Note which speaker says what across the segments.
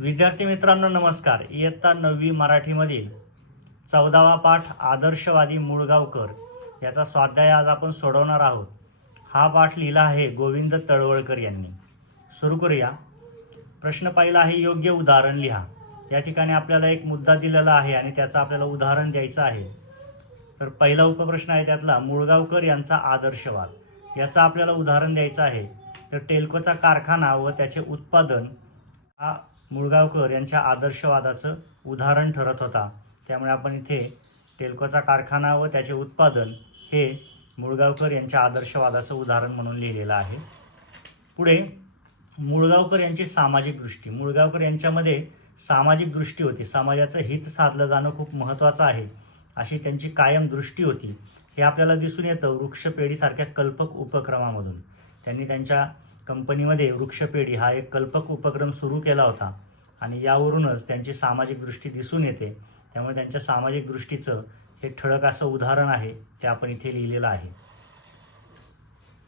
Speaker 1: विद्यार्थी मित्रांनो नमस्कार. इयत्ता नववी मराठीमधील चौदावा पाठ आदर्शवादी मुळगावकर याचा स्वाध्याय आज आपण सोडवणार आहोत. हा पाठ लिहिला आहे गोविंद तळवळकर यांनी. सुरू करूया. प्रश्न पहिला आहे योग्य उदाहरण लिहा. या ठिकाणी आपल्याला एक मुद्दा दिलेला आहे आणि त्याचं आपल्याला उदाहरण द्यायचं आहे. तर पहिला उपप्रश्न आहे त्यातला मुळगावकर यांचा आदर्शवाद. याचं आपल्याला उदाहरण द्यायचं आहे. तर टेल्कोचा कारखाना व त्याचे उत्पादन हा मुळगावकर यांच्या आदर्शवादाचं उदाहरण ठरत होता. त्यामुळे आपण इथे टेल्कोचा कारखाना व त्याचे उत्पादन हे मुळगावकर यांच्या आदर्शवादाचं उदाहरण म्हणून लिहिलेलं आहे. पुढे मुळगावकर यांची सामाजिक दृष्टी. मुळगावकर यांच्यामध्ये सामाजिक दृष्टी होती. समाजाचं हित साधलं जाणं खूप महत्त्वाचं आहे. अशी त्यांची कायम दृष्टी होती. हे आपल्याला दिसून येतं वृक्षपेढीसारख्या कल्पक उपक्रमामधून. त्यांनी त्यांच्या कंपनीमध्ये वृक्षपेढी हा एक कल्पक उपक्रम सुरू केला होता आणि यावरूनच त्यांची सामाजिक दृष्टी दिसून येते. त्यामुळे त्यांच्या सामाजिक दृष्टीचं हे ठळक असं उदाहरण आहे ते आपण इथे लिहिलेलं आहे.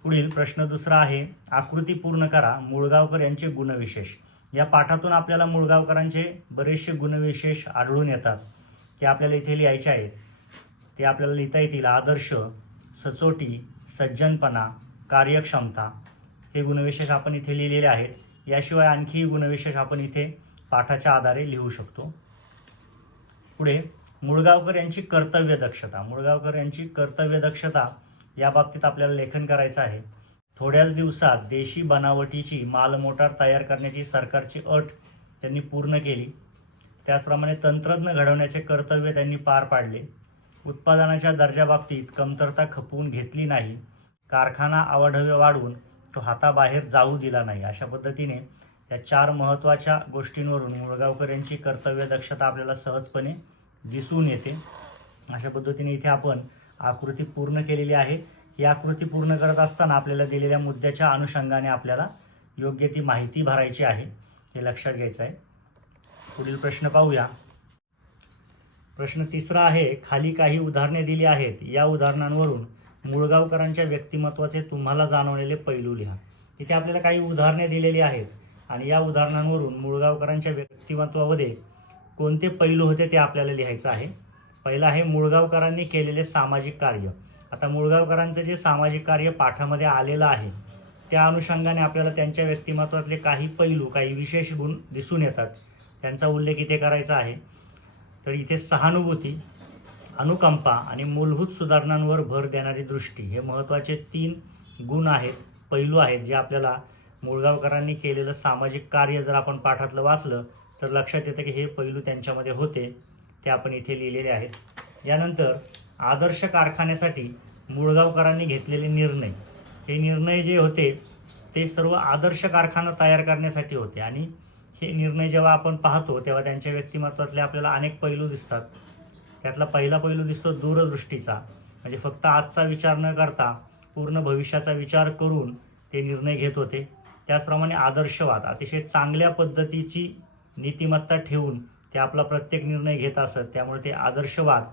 Speaker 1: पुढील प्रश्न दुसरा आहे आकृती पूर्ण करा मुळगावकर यांचे गुणविशेष. या पाठातून आपल्याला मुळगावकरांचे बरेचसे गुणविशेष आढळून येतात. ते आपल्याला इथे लिहायचे आहेत. ते आपल्याला लिहिता येतील आदर्श सचोटी सज्जनपणा कार्यक्षमता हे गुणविशेष आपण इथे लिहिलेले आहेत. याशिवाय आणखी गुणविशेष आपण इथे पाठाच्या आधारे लिहू शकतो. पुढे मुळगावकर यांची कर्तव्य दक्षता. मुळगावकर यांची कर्तव्य दक्षता या बाबतीत आपल्याला लेखन करायचं आहे. थोड्याच दिवसात देशी बनावटीची मालमोटार तयार करण्याची सरकारची अट त्यांनी पूर्ण केली. त्याचप्रमाणे तंत्रज्ञ घडवण्याचे कर्तव्य त्यांनी पार पाडले. उत्पादनाच्या दर्जाबाबतीत कमतरता खपवून घेतली नाही. कारखाना अवाढव्य वाढवून तो हाताबाहेर जाऊ दिला नाही. अशा पद्धतीने या चार महत्त्वाच्या गोष्टींवरून मुळगावकर यांची कर्तव्य दक्षता आपल्याला सहजपणे दिसून येते. अशा पद्धतीने इथे आपण आकृती पूर्ण केलेली आहे. ही आकृती पूर्ण करत असताना आपल्याला दिलेल्या मुद्द्याच्या अनुषंगाने आपल्याला योग्य ती माहिती भरायची आहे. हे लक्षात घ्यायचं आहे. पुढील प्रश्न पाहूया. प्रश्न तिसरा आहे खाली काही उदाहरणे दिली आहेत. या उदाहरणांवरून मुळगावकरांच्या व्यक्तिमत्वाचे तुम्हाला जाणवलेले पैलू लिहा. इथे आपल्याला काही उदाहरणे दिलेली आहेत. आणि या उदाहरणांवरून मुळगावकरांच्या व्यक्तिमत्वामध्ये कोणते पैलू होते ते आपल्याला लिहायचं आहे. पहिलं आहे मुळगावकरांनी केलेले सामाजिक कार्य. आता मुळगावकरांचं जे सामाजिक कार्य पाठामध्ये आलेलं आहे त्या अनुषंगाने आपल्याला त्यांच्या व्यक्तिमत्वातले काही पैलू काही विशेष गुण दिसून येतात. त्यांचा उल्लेख इथे करायचा आहे. तर इथे सहानुभूती अनुकंपा आणि मूलभूत सुधारणांवर भर देणारी दृष्टी हे महत्त्वाचे तीन गुण आहेत पैलू आहेत जे आपल्याला मुळगावकरांनी केलेलं सामाजिक कार्य जर आपण पाठातलं वाचलं तर लक्षात येतं की हे पैलू त्यांच्यामध्ये होते ते आपण इथे लिहिलेले आहेत. यानंतर आदर्श कारखान्यासाठी मुळगावकरांनी घेतलेले निर्णय. हे निर्णय जे होते ते सर्व आदर्श कारखाना तयार करण्यासाठी होते आणि हे निर्णय जेव्हा आपण पाहतो तेव्हा त्यांच्या व्यक्तिमत्वातले आपल्याला अनेक पैलू दिसतात. त्यातला पहिला पैलू दिसतो दूरदृष्टीचा. म्हणजे फक्त आजचा विचार न करता पूर्ण भविष्याचा विचार करून ते निर्णय घेत होते. त्याचप्रमाणे आदर्शवाद अतिशय चांगल्या पद्धतीची नीतिमत्ता ठेवून ते आपला प्रत्येक निर्णय घेत असत. त्यामुळे ते आदर्शवाद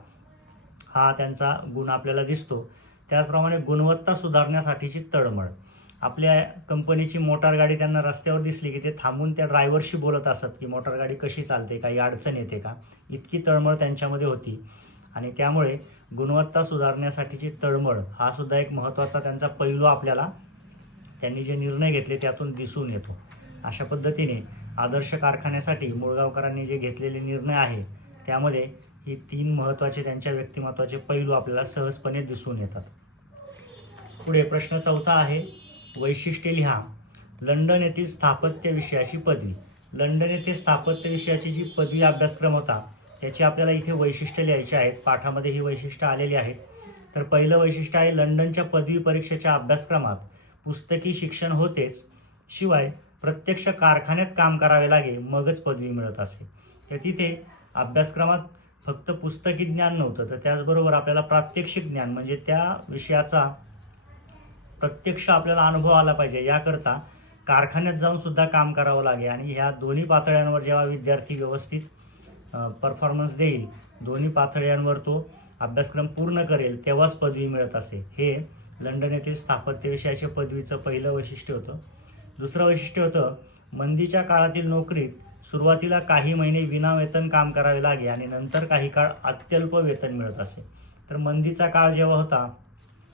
Speaker 1: हा त्यांचा गुण आपल्याला दिसतो. त्याचप्रमाणे गुणवत्ता सुधारण्यासाठीची तळमळ. आपल्या कंपनीची मोटार गाडी त्यांना रस्त्यावर दिसली की ते थांबून त्या ड्रायव्हरशी बोलत असत की मोटार गाडी कशी चालते काही अडचण येते का? इतकी तळमळ त्यांच्यामध्ये होती. आणि त्यामुळे गुणवत्ता सुधारण्यासाठीची तळमळ हा सुद्धा एक महत्त्वाचा त्यांचा पैलू आपल्याला त्यांनी जे निर्णय घेतले त्यातून दिसून येतो. अशा पद्धतीने आदर्श कारखान्यासाठी मुळगावकरांनी जे घेतलेले निर्णय आहे त्यामध्ये ही तीन महत्त्वाचे त्यांच्या व्यक्तिमत्वाचे पैलू आपल्याला सहजपणे दिसून येतात. पुढे प्रश्न चौथा आहे वैशिष्ट्ये लिहा. लंडन येथील स्थापत्य विषयाची पदवी. लंडन येथे स्थापत्य विषयाची जी पदवी अभ्यासक्रम होता त्याची आपल्याला इथे वैशिष्ट्य लिहायची आहेत. पाठामध्ये ही वैशिष्ट्य आलेली आहेत. तर पहिलं वैशिष्ट्य आहे लंडनच्या पदवी परीक्षेच्या अभ्यासक्रमात पुस्तकी शिक्षण होतेच. शिवाय प्रत्यक्ष कारखान्यात काम करावे लागे मगच पदवी मिळत असे. तर तिथे अभ्यासक्रमात फक्त पुस्तकी ज्ञान नव्हतं. तर त्याचबरोबर आपल्याला प्रात्यक्षिक ज्ञान म्हणजे त्या विषयाचा प्रत्यक्ष आपल्याला अनुभव आला पाहिजे. याकरता कारखान्यात जाऊन सुद्धा काम करावं लागे आणि ह्या दोन्ही पातळ्यांवर जेव्हा विद्यार्थी व्यवस्थित परफॉर्मन्स देईल दोन्ही पातळ्यांवर तो अभ्यासक्रम पूर्ण करेल तेव्हाच पदवी मिळत असे हे लंडन येथील स्थापत्य विषयाच्या पदवीचं पहिलं वैशिष्ट्य होतं. दुसरं वैशिष्ट्य होतं मंदीच्या काळातील नोकरीत सुरुवातीला काही महिने विनावेतन काम करावे लागे आणि नंतर काही काळ अत्यल्प वेतन मिळत असे. तर मंदीचा काळ जेव्हा होता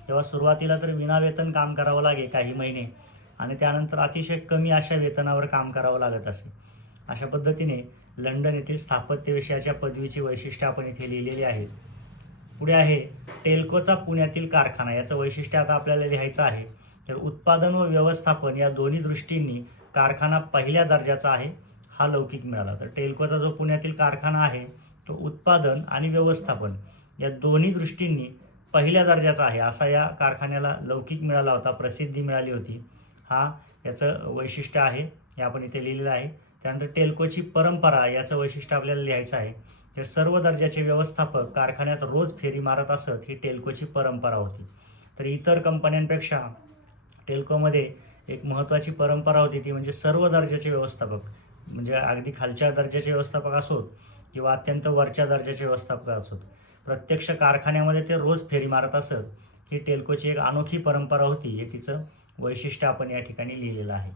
Speaker 1: तेव्हा सुरुवातीला तर विनावेतन काम करावं लागे काही महिने. आणि त्यानंतर अतिशय कमी अशा वेतनावर काम करावं लागत असे. अशा पद्धतीने लंडन येथील स्थापत्य विषयाच्या पदवीची वैशिष्ट्य आपण इथे लिहिलेली आहेत. पुढे आहे टेल्कोचा पुण्यातील कारखाना. याचं वैशिष्ट्य आता आपल्याला लिहायचं आहे. तर उत्पादन व व्यवस्थापन या दोन्ही दृष्टींनी कारखाना पहिल्या दर्जाचा आहे हा लौकिक मिळाला. तर टेल्कोचा जो पुण्यातील कारखाना आहे तो उत्पादन आणि व्यवस्थापन या दोन्ही दृष्टींनी पहिल्या दर्जाचा आहे. असा या कारखान्याला लौकिक मिळाला होता प्रसिद्धी मिळाली होती. हा याचं वैशिष्ट्य आहे हे आपण इथे लिहिलेलं आहे. त्यानंतर टेल्कोची परंपरा याचं वैशिष्ट्य आपल्याला लिहायचं आहे. तर सर्व दर्जाचे व्यवस्थापक कारखान्यात रोज फेरी मारत असत ही टेल्कोची परंपरा होती. तर इतर कंपन्यांपेक्षा टेल्कोमध्ये एक महत्त्वाची परंपरा होती ती म्हणजे सर्व दर्जाचे व्यवस्थापक म्हणजे अगदी खालच्या दर्जाचे व्यवस्थापक असोत किंवा अत्यंत वरच्या दर्जाचे व्यवस्थापक असोत. प्रत्यक्ष कारखान्यामध्ये ते रोज फेरी मारत असत. ही टेल्कोची एक अनोखी परंपरा होती हे तिचं वैशिष्ट्य आपण या ठिकाणी लिहिलेलं आहे.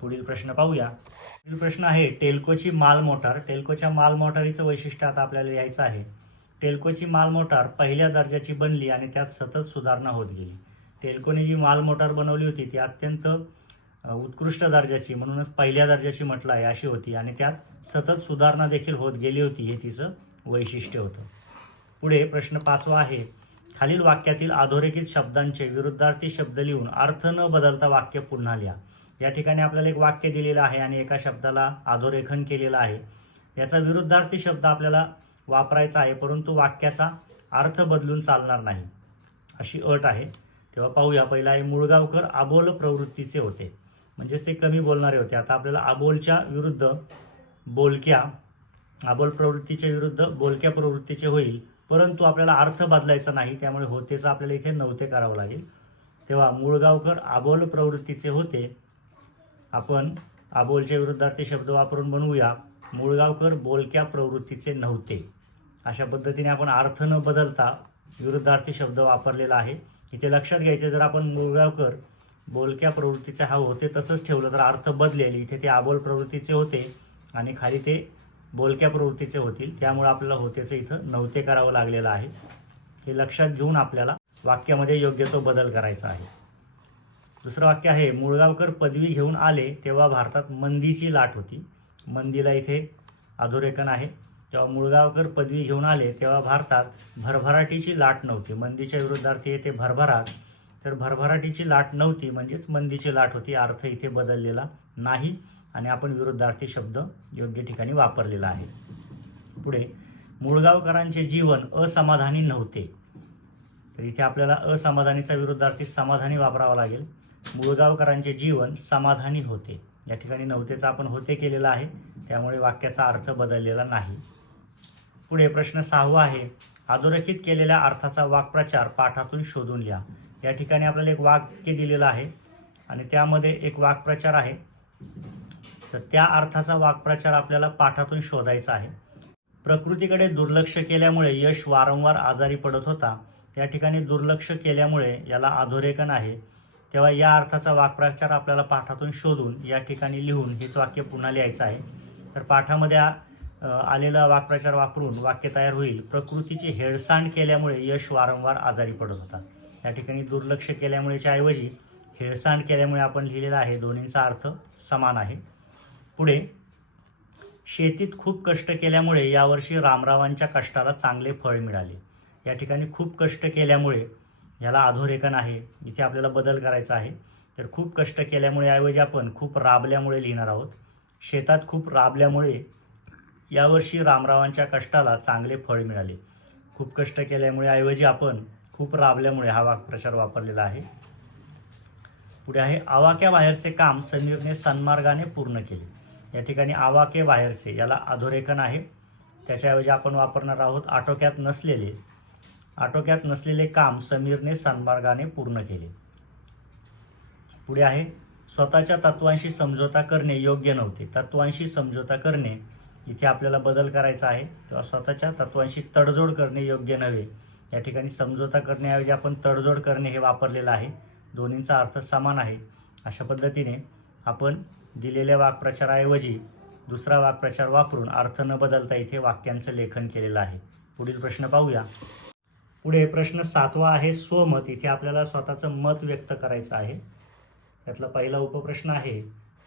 Speaker 1: पुढील प्रश्न पाहूया. पुढील प्रश्न आहे टेल्कोची माल मोटार. टेल्कोच्या माल मोटारीचं वैशिष्ट्य आता आपल्याला लिहायचं आहे. टेल्कोची माल मोटार पहिल्या दर्जाची बनली आणि त्यात सतत सुधारणा होत गेली. टेल्कोने जी माल मोटार बनवली होती ती अत्यंत उत्कृष्ट दर्जाची म्हणूनच पहिल्या दर्जाची म्हटलं आहे अशी होती. आणि त्यात सतत सुधारणा देखील होत गेली होती हे तिचं वैशिष्ट्य होतं. पुढे प्रश्न पाचवा आहे. खालील वाक्यातील अधोरेखित शब्दांचे विरुद्धार्थी शब्द लिहून अर्थ न बदलता वाक्य पुन्हा लिहा. या ठिकाणी आपल्याला एक वाक्य दिलेलं आहे आणि एका शब्दाला अधोरेखन केलेलं आहे. याचा विरुद्धार्थी शब्द आपल्याला वापरायचा आहे परंतु वाक्याचा अर्थ बदलून चालणार नाही. अशी अट आहे. तेव्हा पाहूया. पहिला आहे मुळगावकर अबोल प्रवृत्तीचे होते. म्हणजेच ते कमी बोलणारे होते. आता आपल्याला अबोलच्या विरुद्ध बोलक्या अबोल प्रवृत्तीच्या विरुद्ध बोलक्या प्रवृत्तीचे होईल. परंतु आपल्याला अर्थ बदलायचा नाही त्यामुळे होतेचं आपल्याला इथे नव्हते करावं लागेल. तेव्हा मुळगावकर अबोल प्रवृत्तीचे होते. आपण अबोलच्या विरुद्धार्थी शब्द वापरून बनवूया. मुळगावकर बोलक्या प्रवृत्तीचे नव्हते. अशा पद्धतीने आपण अर्थ न बदलता विरुद्धार्थी शब्द वापरलेला आहे. इथे लक्षात घ्यायचे जर आपण मुळगावकर बोलक्या प्रवृत्तीचे हा होते तसंच ठेवलं तर अर्थ बदलेल. इथे ते अबोल प्रवृत्तीचे होते आणि खाली ते बोलक्या प्रवृत्तीचे होतील. त्यामुळे आपल्याला होतेचं इथं नव्हते करावं लागलेलं आहे. हे लक्षात घेऊन आपल्याला वाक्यामध्ये योग्य तो बदल करायचा आहे. दुसरं वाक्य आहे मुळगावकर पदवी घेऊन आले तेव्हा भारतात मंदीची लाट होती. मंदीला इथे अधोरेखन आहे. तेव्हा मुळगावकर पदवी घेऊन आले तेव्हा भारतात भरभराटीची लाट नव्हती. मंदीच्या विरुद्धार्थी येते भरभराट. तर भरभराटीची लाट नव्हती म्हणजेच मंदीची लाट होती. अर्थ इथे बदललेला नाही. आणि आपण विरुद्धार्थी शब्द योग्य ठिकाणी वापरलेला आहे. पुढे मुळगावकरांचे जीवन असमाधानी नव्हते. तर इथे आपल्याला असमाधानीचा विरुद्धार्थी समाधानी वापरावा लागेल. मुळगावकरांचे जीवन समाधानी होते. या ठिकाणी नव्हतेचा आपण होते केलेला आहे. त्यामुळे वाक्याचा अर्थ बदललेला नाही. पुढे प्रश्न सहावा आहे. अधोरेखित केलेल्या अर्थाचा वाक्प्रचार पाठातून शोधून लिहा या ठिकाणी आपल्याला एक वाक्य दिलेलं आहे आणि त्यामध्ये एक वाक्प्रचार आहे. तर त्या अर्थाचा वाक्प्रचार आपल्याला पाठातून शोधायचा आहे. प्रकृतीकडे दुर्लक्ष केल्यामुळे यश वारंवार आजारी पडत होता. या ठिकाणी दुर्लक्ष केल्यामुळे याला अधोरेखन आहे. तेव्हा या अर्थाचा वाक्प्रचार आपल्याला पाठातून शोधून या ठिकाणी लिहून हेच वाक्य पुन्हा लिहायचं आहे. तर पाठामध्ये आलेला वाक्प्रचार वापरून वाक्य तयार होईल. प्रकृतीची हेळसांड केल्यामुळे यश वारंवार आजारी पडत होता. या ठिकाणी दुर्लक्ष केल्यामुळेच्या ऐवजी हेळसांड केल्यामुळे आपण लिहिलेला आहे. दोन्हींचा अर्थ समान आहे. पुढे शेतीत खूप कष्ट केल्यामुळे यावर्षी रामरावांच्या कष्टाला चांगले फळ मिळाले. या ठिकाणी खूप कष्ट केल्यामुळे ह्याला अधोरेखन आहे इथे आपल्याला बदल करायचा आहे. तर खूप कष्ट केल्यामुळे ऐवजी आपण खूप राबल्यामुळे लिहिणार आहोत. शेतात खूप राबल्यामुळे यावर्षी रामरावांच्या कष्टाला चांगले फळ मिळाले. खूप कष्ट केल्यामुळे ऐवजी आपण खूप राबल्यामुळे हा वाक्प्रचार वापरलेला आहे. पुढे आहे आवाक्या बाहेरचे काम समीरने सन्मार्गाने पूर्ण केले. या ठिकाणी आवाके बाहेरचे याला अधोरेखन आहे. त्याच्याऐवजी आपण वापरणार आहोत आटोक्यात नसलेले. आटोक्यात नसलेले काम समीरने सन्मार्गाने पूर्ण केले. पुढे आहे स्वतःच्या तत्वांशी समझोता करणे योग्य नव्हते. तत्वांशी समझोता करणे इथे आपल्याला बदल करायचा आहे किंवा स्वतःच्या तत्वांशी तडजोड करणे योग्य नव्हे. या ठिकाणी समझोता करण्याऐवजी आपण तडजोड करणे हे वापरलेलं आहे. दोन्हींचा अर्थ समान आहे. अशा पद्धतीने आपण दिलेल्या वाक्प्रचाराऐवजी दुसरा वाक्प्रचार वापरून अर्थ न बदलता इथे वाक्यांचं लेखन केलेलं आहे. पुढील प्रश्न पाहूया. पुढे प्रश्न सातवा आहे स्वमत. इथे आपल्याला स्वतःचं मत व्यक्त करायचं आहे. त्यातला पहिला उपप्रश्न आहे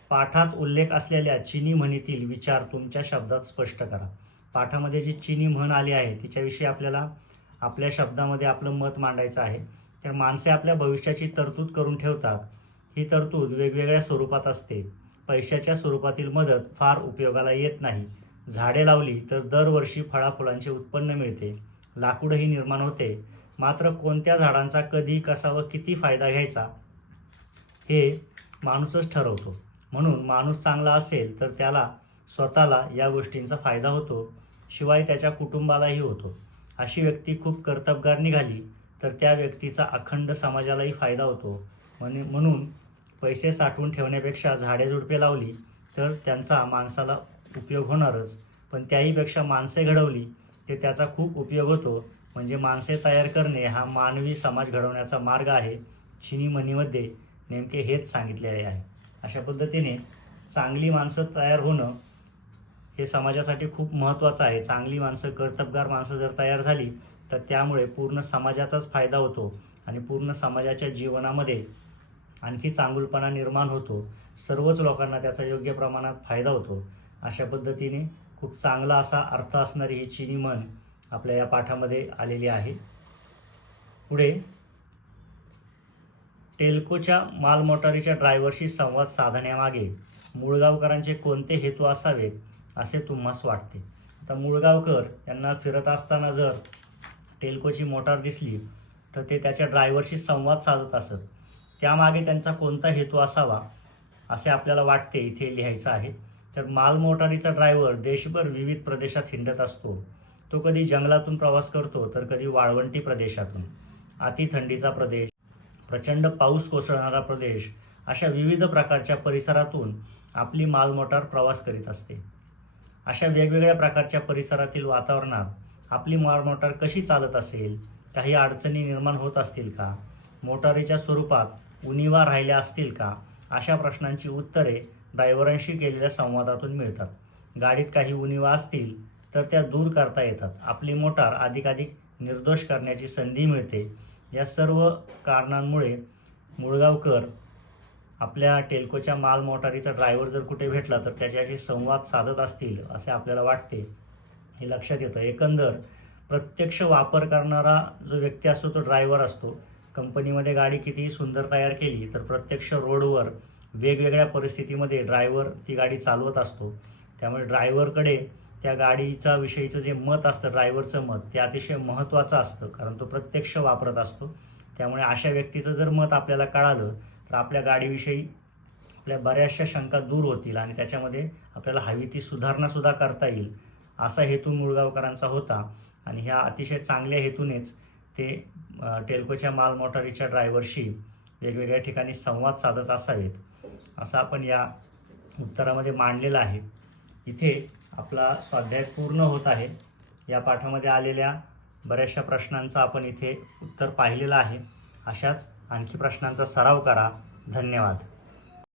Speaker 1: पाठात उल्लेख असलेल्या चिनी म्हणीतील विचार तुमच्या शब्दात स्पष्ट करा. पाठामध्ये जी चिनी म्हण आली आहे तिच्याविषयी आपल्याला आपल्या शब्दामध्ये आपलं मत मांडायचं आहे. तर माणसे आपल्या भविष्याची तरतूद करून ठेवतात. ही तरतूद वेगवेगळ्या स्वरूपात असते. पैशाच्या स्वरूपातील मदत फार उपयोगाला येत नाही. झाडे लावली तर दरवर्षी फळाफुलांचे उत्पन्न मिळते. लाकूडही निर्माण होते. मात्र कोणत्या झाडांचा कधी कसा व किती फायदा घ्यायचा हे माणूसच ठरवतो. म्हणून माणूस चांगला असेल तर त्याला स्वतःला या गोष्टींचा फायदा होतो. शिवाय त्याच्या कुटुंबालाही होतो. अशी व्यक्ती खूप कर्तबगार निघाली तर त्या व्यक्तीचा अखंड समाजालाही फायदा होतो. म्हणे म्हणून पैसे साठवून ठेवण्यापेक्षा झाडे झुडपे लावली तर त्यांचा माणसाला उपयोग होणारच. पण त्याहीपेक्षा माणसे घडवली ते त्याचा खूप उपयोग होतो. म्हणजे माणसे तयार करणे हा मानवी समाज घडवण्याचा मार्ग आहे चिनी मनीमध्ये नेमके हेच सांगितलेले आहे. अशा पद्धतीने चांगली माणसं तयार होणं हे समाजासाठी खूप महत्त्वाचं आहे. चांगली माणसं कर्तबगार माणसं जर तयार झाली तर त्यामुळे पूर्ण समाजाचाच फायदा होतो आणि पूर्ण समाजाच्या जीवनामध्ये आणखी चांगुलपणा निर्माण होतो. सर्वच लोकांना त्याचा योग्य प्रमाणात फायदा होतो. अशा पद्धतीने खूप चांगला असा अर्थ असणारी ही चिनी म्हण आपल्या या पाठामध्ये आलेली आहे. पुढे टेल्कोच्या मालमोटारीच्या ड्रायव्हरशी संवाद साधण्यामागे मुळगावकरांचे कोणते हेतू असावेत असे तुम्हास वाटते. आता मुळगावकर यांना फिरत असताना जर टेल्कोची मोटार दिसली तर ते त्याच्या ड्रायव्हरशी संवाद साधत असत. त्यामागे त्यांचा कोणता हेतू असावा असे आपल्याला वाटते इथे लिहायचं आहे. तर मालमोटारीचा ड्रायव्हर देशभर विविध प्रदेशात हिंडत असतो. तो कधी जंगलातून प्रवास करतो तर कधी वाळवंटी प्रदेशातून. अति थंडीचा प्रदेश प्रचंड पाऊस कोसळणारा प्रदेश अशा विविध प्रकारच्या परिसरातून आपली मालमोटार प्रवास करीत असते. अशा वेगवेगळ्या प्रकारच्या परिसरातील वातावरणात आपली मालमोटार कशी चालत असेल काही अडचणी निर्माण होत असतील का? मोटारीच्या स्वरूपात उणिवा राहिल्या असतील का? अशा प्रश्नांची उत्तरे ड्रायव्हरांशी केलेल्या संवादातून मिळतात. गाडीत काही उणिवा असतील तर त्या दूर करता येतात. आपली मोटार अधिकाधिक निर्दोष करण्याची संधी मिळते. या सर्व कारणांमुळे मुळगावकर आपल्या टेल्कोच्या माल मोटारीचा ड्रायव्हर जर कुठे भेटला तर त्याच्याशी संवाद साधत असतील असे आपल्याला वाटते. हे लक्षात येतं. एकंदर प्रत्यक्ष वापर करणारा जो व्यक्ती असतो तो ड्रायव्हर असतो. कंपनीमध्ये गाडी कितीही सुंदर तयार केली तर प्रत्यक्ष रोडवर वेगवेगळ्या परिस्थितीमध्ये ड्रायव्हर ती गाडी चालवत असतो. त्यामुळे ड्रायव्हरकडे त्या गाडीचा विषयीचं जे मत असतं ड्रायव्हरचं मत ते अतिशय महत्त्वाचं असतं कारण तो प्रत्यक्ष वापरत असतो. त्यामुळे अशा व्यक्तीचं जर मत आपल्याला कळालं तर आपल्या गाडीविषयी आपल्या बऱ्याचशा शंका दूर होतील आणि त्याच्यामध्ये आपल्याला हवी ती सुधारणासुद्धा करता येईल असा हेतू मुळगावकरांचा होता. आणि ह्या अतिशय चांगल्या हेतूनेच ते टेल्कोच्या माल मोटारीच्या ड्रायव्हरशी वेगवेगळ्या ठिकाणी संवाद साधत असावेत असं आपण या उत्तरामध्ये मांडलेलं आहे. इथे आपला स्वाध्याय पूर्ण होत आहे. या पाठामध्ये आलेल्या बऱ्याचशा प्रश्नांचं आपण इथे उत्तर पाहिलेलं आहे. अशाच आणखी प्रश्नांचा सराव करा. धन्यवाद.